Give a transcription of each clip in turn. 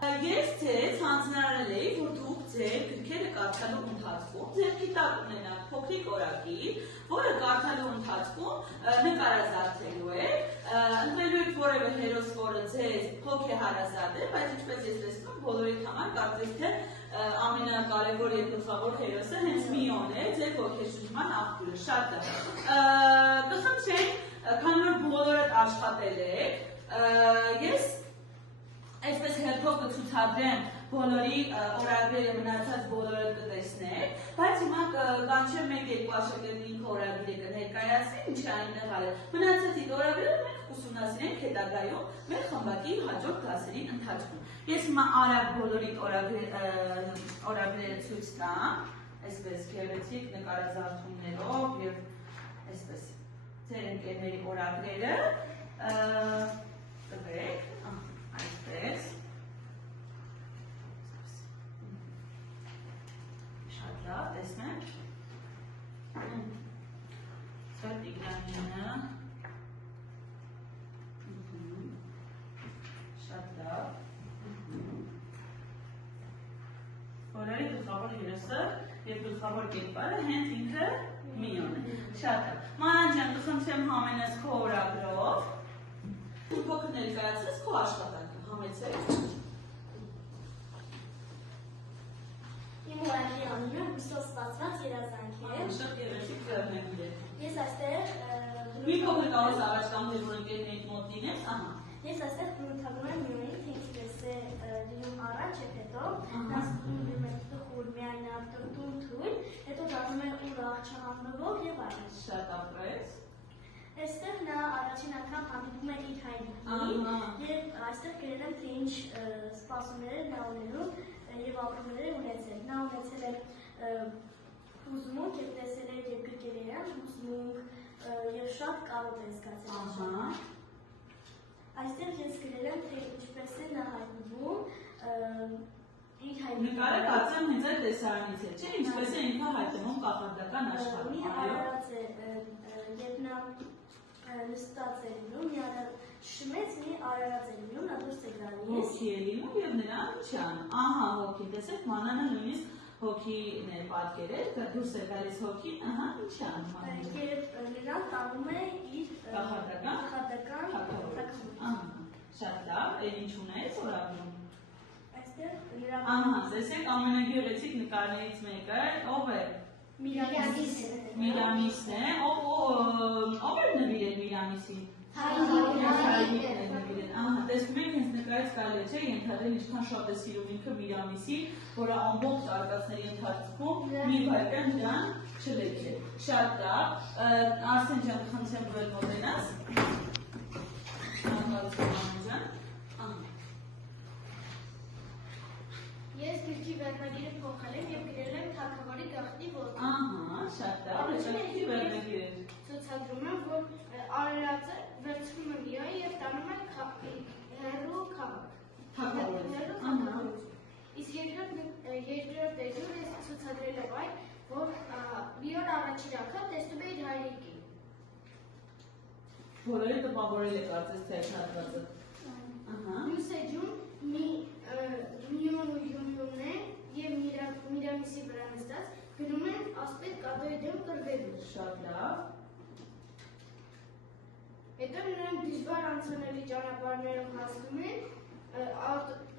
Ես ձեզ հանձնարարել էի, որ դուք ձեր գրքերը կարդալու ընթացքում ձեռքի տակ ունենաք փոքրիկ օրագիր, որը կարդալու ընթացքում նկարազարդելու եք, ընտրելու եք որևէ հերոս, որը ձեզ հոգ է հարազատ է, բայց ինչպես ես տեսնում, բոլորիդ համար կարծես թե ամենակարևոր եւ գլխավոր հերոսը հենց Միոն է, ձեր ոգեշնչման աղբյուրը, շատ լավ։ Կխնդրեմ, քանի որ բոլորդ աշխատել եք, ես այսպես հերթով կցուցադրեմ բոլորի օրագրերը մնացած բոլորը կտեսնեք, բայց հիմա կանչեմ 1-2 աշակերտի ինքը օրագրերը կներկայացնի, ինչի այնտեղ արել։ Մնացածի օրագրերը մենք ուսումնասիրենք հետագայում մեր խմբակի հաջորդ դասերի ընթացքում։ Ես հիմա արագ բոլորի օրագրերը ցույց տամ, այսպես գեղեցիկ նկարազարդումներով եւ այսպես ձեր ընկերների օրագրերը տվեք, այսպես շատ լավ, տեսնենք սա Տիգրանինը շատ լավ բոլորի գլխավոր հերոսը եւ գլխավոր կերպարը հենց ինքը Միոն է, շատ լավ Մանան ջան, կխնդրեմ համենաս քո օրագրով Դու փոքր ներկայացրես քո աշխատանքը, համեցեք Իմ օրագրի անունը հույսով ստացված երազանք է Շատ գեղեցիկ ձեռնագիր է Ես այստեղ Մի փոքր կարող առաջ կամ դեր որ ընկերներից մոտ լինես, ահա Ես այստեղ բնութագրում եմ Միոնին, թե ինչպես է լինում առաջ եւ հետո նա ստում է տխուր, միայնակ, տրտուն, թույլ, հետո դառնում է ուրախ, չհամբվող եւ այլն Շատ ապրես Այստեղ նա առաջին անգամ հանդիպում է իր հայրիկին եւ այստեղ գրել եմ թե ինչ սպասումներ նա ունելու եւ ապրումներ ունեցել։ Նա ունեցել է հուզմունք եւ տեսել է եւ գրկել է իրան հուզմունք եւ շատ կարոտ է զգացել։ Այստեղ ես գրել եմ թե ինչպես է նա հայտնվում իր հայրիկին։ Նկարը կարծեմ հենց այդ տեսարանից է, չէ՞, ինչպես է ինքը հայտնվում կախարդական աշխարհում։ Մի արարած է երբ նա նստած է լինում, մի շմեց մի արարած է լինում, նա դուրս է գալիս։ Հոգի է լինում եւ նրան ինչ անում։ Ահա հոգի, տեսեք, Մանանը նույնիսկ հոգին է պատկերել, դուրս է գալիս հոգին, ահա ինչ անում։ Երբ նրան տանում է իր կախարդական թագավորություն։ Շատ լավ, էլ ինչ ունես օրագրում։ Այստեղ նրա Ահա, տեսեք, ամենագեղեցիկ նկարներից մեկը ով է։ Միրանիսն է, ով էր նվիրել Միրանիսին։ Ահա, տեսնում եք, հենց նկարից կարելի է, չէ, ենթադրել ինչքան շատ է սիրում ինքը Միրանիսին, որը ամբողջ արկածների ընթացքում մի վայրկյան նրան չլեկել։ Շատ լավ, Արսեն ջան, խնդրեմ դու մոտենաս։ Ես գրքի վերնագիրը փոխել եմ եւ գրել եմ թագավորի գաղտնի ոտք։ Ահա, շատ լավ, գրքի վերնագիր է։ Ցուցադրում եմ, որ արարածը վերցնում է Միոյի եւ տանում է հեռու քաղաք։ Թագավորություն։ Իսկ երկրորդ էջում ես ցուցադրել եմ այն, որ Միոն առաջին անգամ տեսնում է իր հայրիկին։ Բոլորը տպավորել է կարծես թե այդ հատվածը։ Ահա։ Մյուս էջում Միոն ու Յունյունն է եւ Միրանիսի վրա նստած գնում են ասպետ կատոյի դեմ կռվելու։ Շատ լավ։ Հետո նրանք դժվար անցանելի ճանապարհներով հասնում են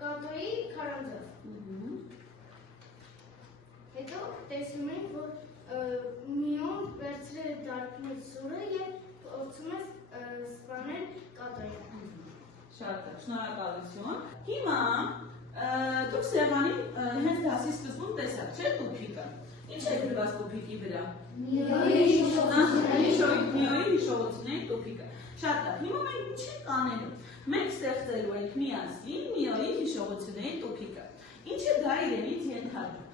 կատոյի քարանձավ։ Հետո տեսնում են, որ Միոն վերցրել է դարբնից սուրը եւ փորձում է սպանել կատոյին։ Շատ լավ, շնորհակալություն։ Հիմա դուք սեղանին հենց դասի սկզբում տեսաք, չէ՞ տուփիկը։ Ինչ է գրված տուփիկի վրա։ Միոյի հիշողությունների տուփիկը։ Շատ լավ։ Հիմա մենք ինչ ենք անելու։ Մենք ստեղծելու ենք միասին Միոյի հիշողությունների տուփիկը։ Ինչը դա իրենից ենթադրում։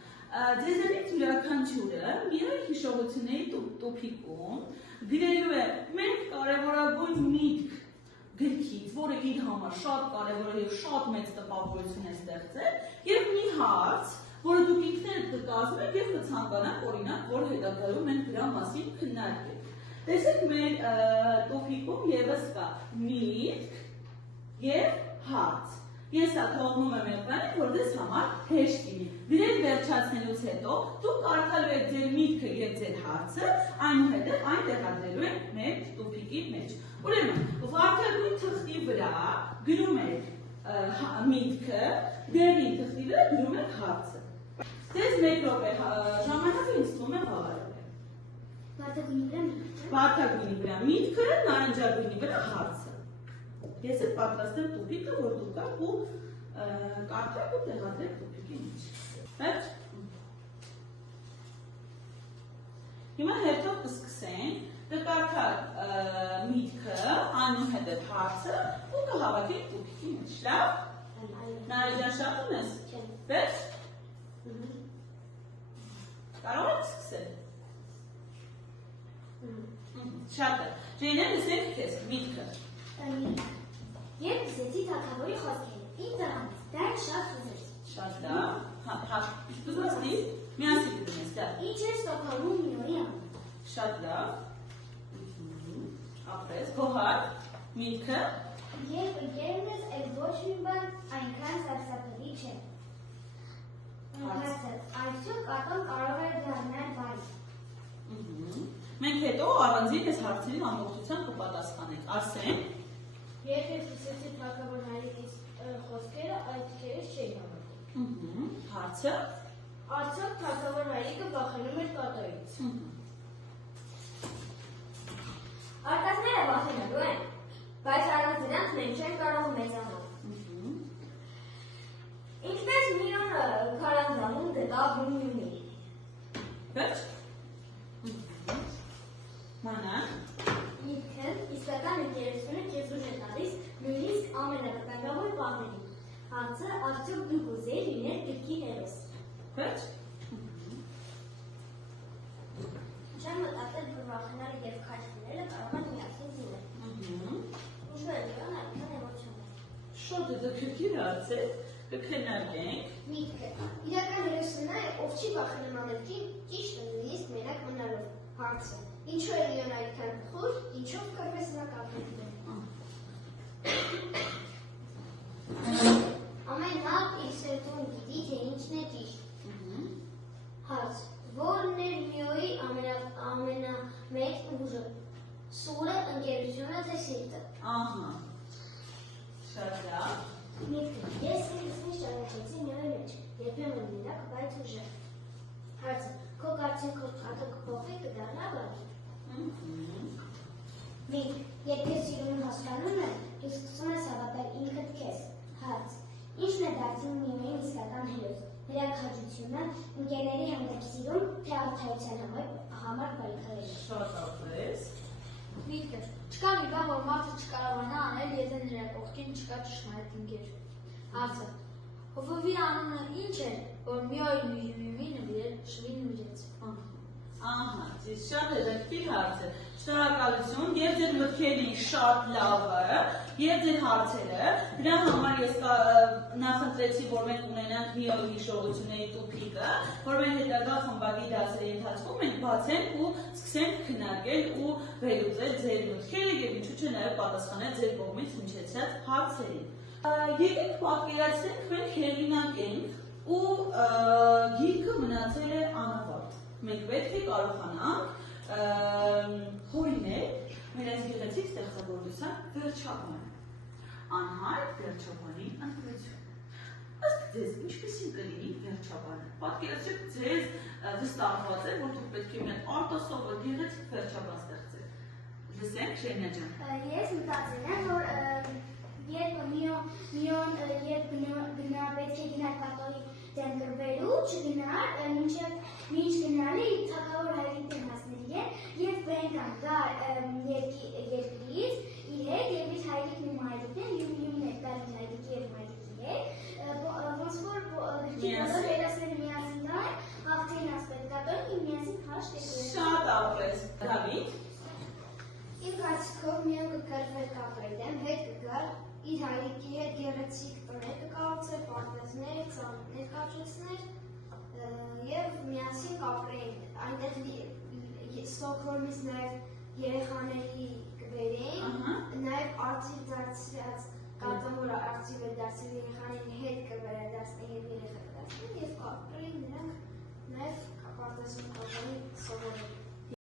Ձեզանից յուրաքանչյուրը Միոյի հիշողությունների տուփիկում գրելու է մեր կարևորագույն միտք գրքից, որը իր համար շատ կարևոր է եւ շատ մեծ տպավորություն է ստեղծել, եւ մի հարց, որը դուք ինքներդ կկազմեք եւ կցանկանաք օրինակ, որ հետագայում մենք դրա մասին քննարկենք։ Տեսեք, մեր տոփիկում եւս կա միտք եւ հարց։ Ես սա թողնում եմ էկրանին, որպես համար հեշտ լինի։ Դրել վերջացնելուց հետո դուք կարդալու եք ձեր միտքը եւ ձեր հարցը, այնուհետեւ այն տեղադրելու եք մեր տոպիկի մեջ։ Ուրեմն, վարդագույն թղթի վրա գրում եք միտքը, դեղին թղթի վրա գրում եք հարցը։ Ձեզ 1 րոպե ժամանակը ինձ թվում է բավարար է։ Վարդագույնի վրա միտքը, նարնջագույնի վրա հարցը։ Ես էլ պատրաստեմ տոպիկը, որ դուք գաք ու կարդաք ու տեղադրեք տոպիկի մեջ։ Վերջ։ Հիմա հերթով կսկսենք, կկարդաք միտքը, այնուհետև հարցը ու կհավաքեք տոպիկի մեջ։ Լավ։ Նարեջան շատ ունես։ Վերջ։ Կարող եք սկսել։ Շատ է։ Ժենեն լսենք քեզ միտքը։ Երբ լսեցի թագավորի խոսքերը, ինձ առանց, դա է շատ ուզեց։ Շատ լավ։ Դու ստի, միասին դնես, լավ։ Ինչ է Ստոկհոլմում Միոյի անում։ Շատ լավ։ Ապրես, գոհար, միտքը։ Երբ ընկերներս այդ ոչ մի բան այնքան սարսափելի չէ։ Հարցը, այսօր կատոն կարող է դառնալ բարի։ Մենք հետո առանձին այս հարցերին ամբողջությամբ կպատասխանենք։ Արսեն։ Երբ ես լսեցի թագավոր Հայրիկից խոսքերը, այդ քերս չէի հավատում։ Հարցը։ Արդյոք թագավոր Հայրիկը վախենում էր կատոյից։ Արկածները վախենալու են, բայց առանց դրանց մենք չենք կարող մեծանալ։ Ինչպես Միոնը քարանձանում գտավ Մյունի։ Վերջ։ Մանա։ Միտքն իսկական ընկերությունը քեզ ուժ է տալիս նույնիսկ ամենավտանգավոր բաներին։ Հարցը, արդյոք դու կուզեի լինել գրքի հերոս։ Վերջ։ Չեմ մտածել, որ վախենալը և քաջ լինելը կարող են միասին լինել։ Ուժը Միոն այնքան էմոցիոնալ։ Շատ է դրքրքիր հարցեր, կքննարկենք։ Միտքը։ Իրական հերոսը նա է, ով չի վախենում անել ճիշտ նույնիսկ մենակ մնալով։ Հարցը։ Ինչու է Միոն այդքան խուր, ինչով կրպես նա կապետներ։ Ամեն մարդ իր սերտում գիտի, թե ինչն է ճիշտ։ Հարց. Որն էր Միոյի ամենամեծ ուժը։ Սուրը, ընկերությունը, թե սիրտը։ Ահա։ Շատ լավ։ Միտքը. Ես ինձ ճանաչեցի Միոյի մեջ, երբեմն մենակ, բայց ուժեղ։ Հարցը. Քո կարծիքով կատը կփոխի կդառնա բարի։ Միտքը. Երբ ես սիրուն հասկանում եմ, դու սկսում ես հավատալ ինքդ քեզ։ Հարց. Ինչն է դարձնում Միոյին իսկական հերոս։ Նրա քաջությունը, ընկերների հանդեպ սիրում, թե արդարության համար պայքարելը։ Շատ ապրես։ Միտքը. Չկա մի բան, որ մարդը չկարողանա անել, եթե նրա կողքին չկա ճշմարիտ ընկեր։ Հարցը. Հովովի անունը ինչ է, որ Միոյին նվիրել շվին նվիրեց։ Ահա, շատ է դեպի հարցը։ Շնորհակալություն, եւ ձեր մտքերին շատ լավը, եւ ձեր հարցերը։ Դրա համար ես նախընտրեցի, որ մենք ունենանք Միոյի հիշողությունների տոպիկը, որ մենք հետագա խմբակի դասերի ընթացքում մենք բացենք ու սկսենք քննարկել ու վերլուծել ձեր մտքերը եւ ինչու՞ չէ նաեւ պատասխանել ձեր կողմից հնչեցած հարցերին։ Եկեք պատկերացնենք, մենք հեղինակ ենք ու գիրքը մնացել է անավարտ։ Մենք պետք է կարողանանք հորինել մեր այս գեղեցիկ ստեղծագործության վերջաբանը։ Անհայտ վերջաբանի ընտրություն։ Ըստ ձեզ ինչպեսին կլինի վերջաբանը։ Պատկերացրեք ձեզ վստահված է, որ դուք պետք է մի արտասովոր գեղեցիկ վերջաբան ստեղծեք։ Լսենք Շենյա ջան։ Ես մտածել եմ, որ երբ Միոն գնա պետք է գնար կատոյի դեմ գրվելու, չգնար, մինչ գնալը թագավոր Հայրիկին հասնելի է և բենքան գար երկրից իր հետ և իր Հայրիկն ու Մայրիկն են Յումն է գար Հայրիկի և Մայրիկի հետ ոնց որ գրքի բոլոր երասները միասին գար հաղթեին ասպետկատորին և միասին հաշտ եկրել։ Շատ ապրես։ Դավիթ։ Իմ կարծիքով Միոն կգրվել կատոյի դեմ, հետ կգար իր Հայրիկի հետ գեղեցիկ տներ կկառուցեր, պատվեզներ, ծանոթներ կառուցներ և միասին կապրեին, այնտեղ Ստոկհոլմից նաև երեխաների կբերեին, նաև արդիվ դարձրած Կարծում որ արծիվը դասի երեխաներին հետ կվերադասնի